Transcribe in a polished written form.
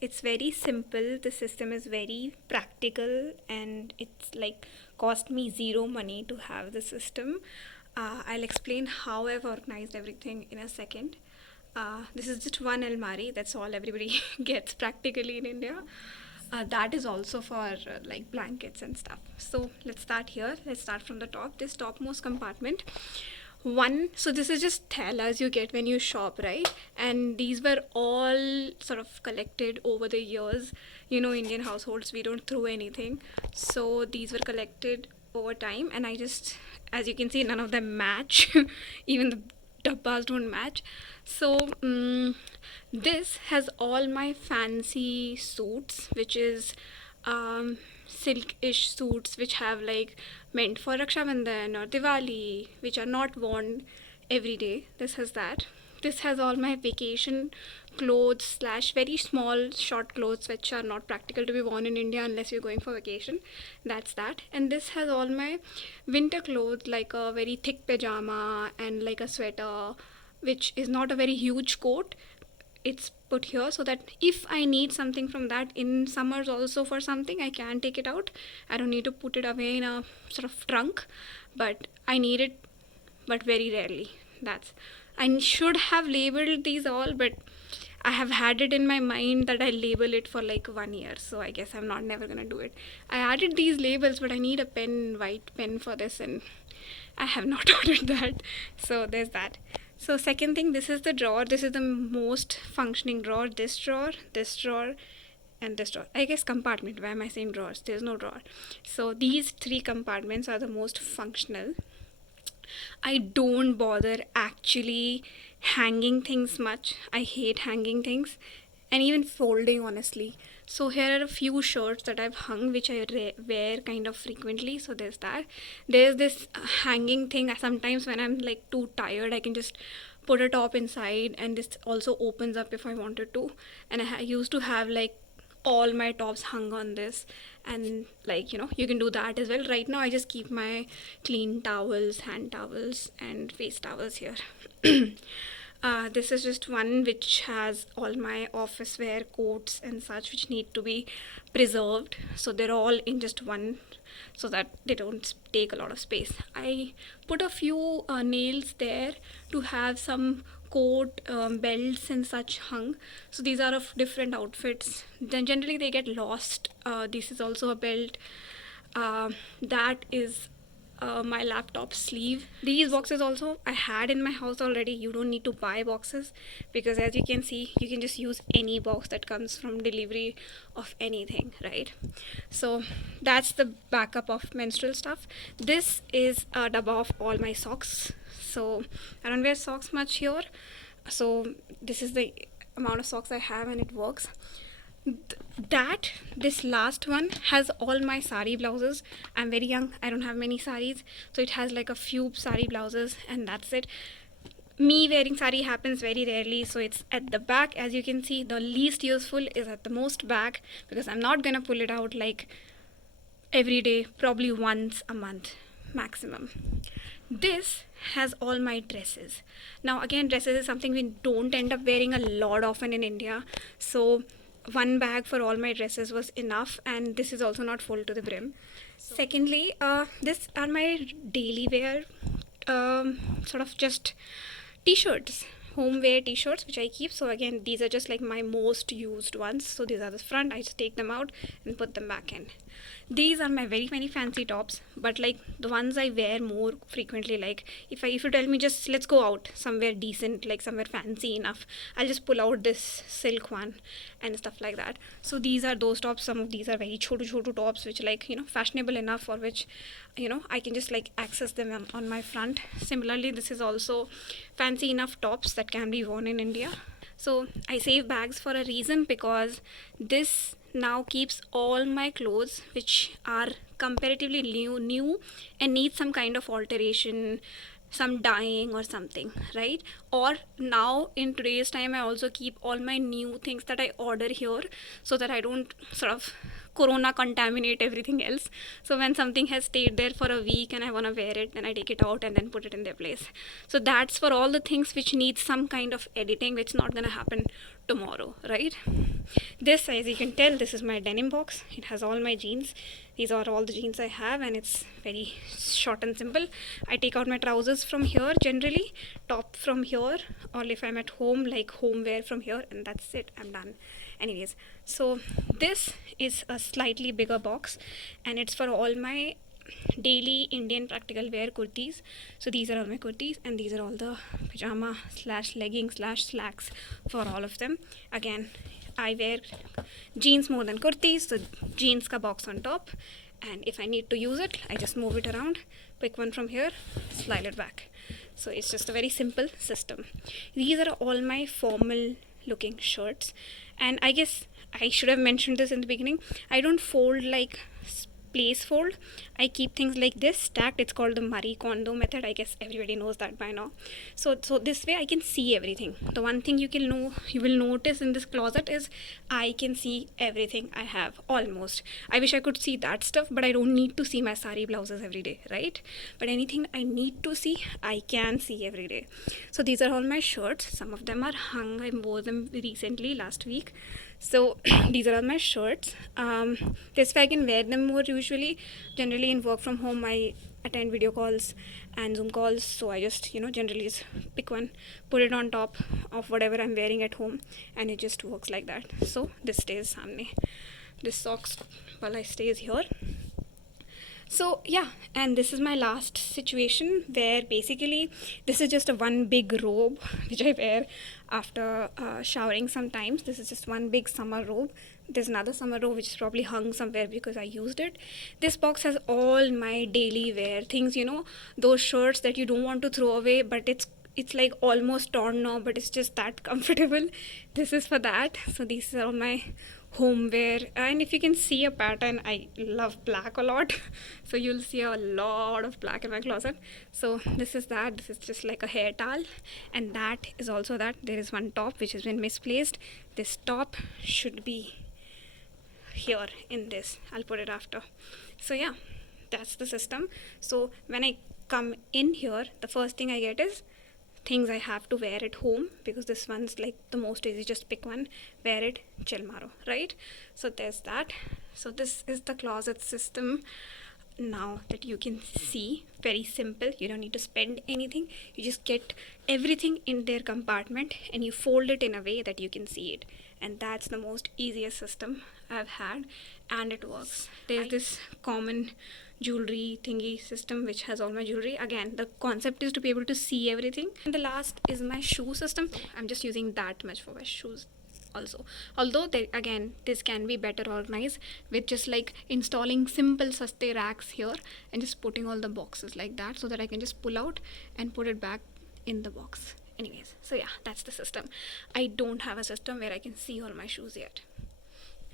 It's very simple. The system is very practical, and it's like cost me zero money to have the system. I'll explain how I've organized everything in a second. This is just one almari. That's all everybody gets practically in India. That is also for like blankets and stuff. So let's start here. Let's start from the top. This topmost compartment. One, so this is just thalas you get when you shop, right? And these were all sort of collected over the years. You know, Indian households, we don't throw anything. So these were collected over time, and I just, as you can see, none of them match. Even the dabbas don't match. So this has all my fancy suits, which is silk-ish suits which have like meant for Raksha Bandhan or Diwali, which are not worn every day. This has that. This has all my vacation clothes slash very small short clothes which are not practical to be worn in India unless you're going for vacation. That's that. And this has all my winter clothes like a very thick pajama and like a sweater, which is not a very huge coat. It's put here so that if I need something from that in summers also for something, I can take it out. I don't need to put it away in a sort of trunk, but I need it, but very rarely. That's, I should have labeled these all, but I have had it in my mind that I label it for like 1 year, so I guess I'm not never gonna do it. I added these labels, but I need a pen, white pen for this, and I have not ordered that. So there's that. So second thing, this is the drawer. This is the most functioning drawer. This drawer, and this drawer. I guess compartment. Why am I saying drawers? There's no drawer. So these three compartments are the most functional. I don't bother actually hanging things much. I hate hanging things and even folding, honestly. So here are a few shirts that I've hung which I wear kind of frequently. So there's that. There's this hanging thing. Sometimes when I'm like too tired, I can just put a top inside, and this also opens up if I wanted to. And I used to have like all my tops hung on this, and like, you know, you can do that as well. Right now I just keep my clean towels, hand towels and face towels here. This is just one which has all my office wear coats and such which need to be preserved, so they're all in just one so that they don't take a lot of space. I put a few nails there to have some coat, belts and such hung. So these are of different outfits. Then generally they get lost. This is also a belt. That is my laptop sleeve. These boxes also I had in my house already. You don't need to buy boxes because as you can see, you can just use any box that comes from delivery of anything, right? So that's the backup of menstrual stuff. This is a dabba of all my socks. So I don't wear socks much here. So this is the amount of socks I have, and it works. This last one has all my sari blouses. I'm very young, I don't have many saris, so it has like a few sari blouses, and that's it. Me wearing sari happens very rarely, so it's at the back. As you can see, the least useful is at the most back because I'm not gonna pull it out like every day, probably once a month maximum. This has all my dresses. Now again, dresses is something we don't end up wearing a lot often in India, so one bag for all my dresses was enough, and this is also not full to the brim. Secondly, this are my daily wear, sort of just t-shirts, home wear t-shirts which I keep. So again, these are just like my most used ones. So these are the front. I just take them out and put them back in. These are my very fancy tops, but like the ones I wear more frequently. Like if you tell me just let's go out somewhere decent, like somewhere fancy enough, I'll just pull out this silk one and stuff like that. So these are those tops. Some of these are very chotu tops which, like, you know, fashionable enough for which, you know, I can just like access them on my front. Similarly, this is also fancy enough tops that can be worn in India. So I save bags for a reason, because this now keeps all my clothes which are comparatively new and need some kind of alteration, some dyeing or something, right? Or now in today's time, I also keep all my new things that I order here so that I don't sort of corona contaminate everything else. So when something has stayed there for a week and I want to wear it, then I take it out and then put it in their place. So that's for all the things which need some kind of editing, which is not going to happen tomorrow, right? This, as you can tell, this is my denim box. It has all my jeans. These are all the jeans I have, and it's very short and simple. I take out my trousers from here generally, top from here, or if I'm at home, like home wear from here, and that's it, I'm done. Anyways, so this is a slightly bigger box, and it's for all my daily Indian practical wear kurtis. So these are all my kurtis, and these are all the pajama slash leggings slash slacks for all of them. Again, I wear jeans more than kurtis, so jeans ka box on top, and if I need to use it, I just move it around, pick one from here, slide it back. So it's just a very simple system. These are all my formal looking shirts, and I guess I should have mentioned this in the beginning. I don't fold like place fold. I keep things like this stacked. It's called the Marie Kondo method. I guess everybody knows that by now. So this way I can see everything. The one thing you will notice in this closet is I can see everything I have, almost. I wish I could see that stuff, but I don't need to see my sari blouses every day, right? But anything I need to see, I can see every day. So these are all my shirts. Some of them are hung. I wore them recently, last week. So these are all my shirts. This way I can wear them more usually. Generally in work from home, I attend video calls and Zoom calls. So I just, generally just pick one, put it on top of whatever I'm wearing at home, and it just works like that. So this stays samne. This socks wala stays here. So yeah, and this is my last situation where basically this is just a one big robe which I wear after showering sometimes. This is just one big summer robe. There's another summer robe which is probably hung somewhere because I used it. This box has all my daily wear things, those shirts that you don't want to throw away, but it's like almost torn now, but it's just that comfortable. This is for that. So these are all my home wear, and if you can see a pattern, I love black a lot. So you'll see a lot of black in my closet. So this is just like a hair towel, and that is also that. There is one top which has been misplaced. This top should be here in this. I'll put it after. So yeah, that's the system. So when I come in here, the first thing I get is things I have to wear at home, because this one's like the most easy. Just pick one, wear it, chill maro, right? So there's that. So this is the closet system now that you can see. Very simple. You don't need to spend anything. You just get everything in their compartment and you fold it in a way that you can see it. And that's the most easiest system I've had, and it works. There's this common jewelry thingy system which has all my jewelry. Again, the concept is to be able to see everything. And the last is my shoe system. I'm just using that much for my shoes also, although this can be better organized with just like installing simple saste racks here and just putting all the boxes like that, so that I can just pull out and put it back in the box. Anyways, so yeah, that's the system. I don't have a system where I can see all my shoes yet.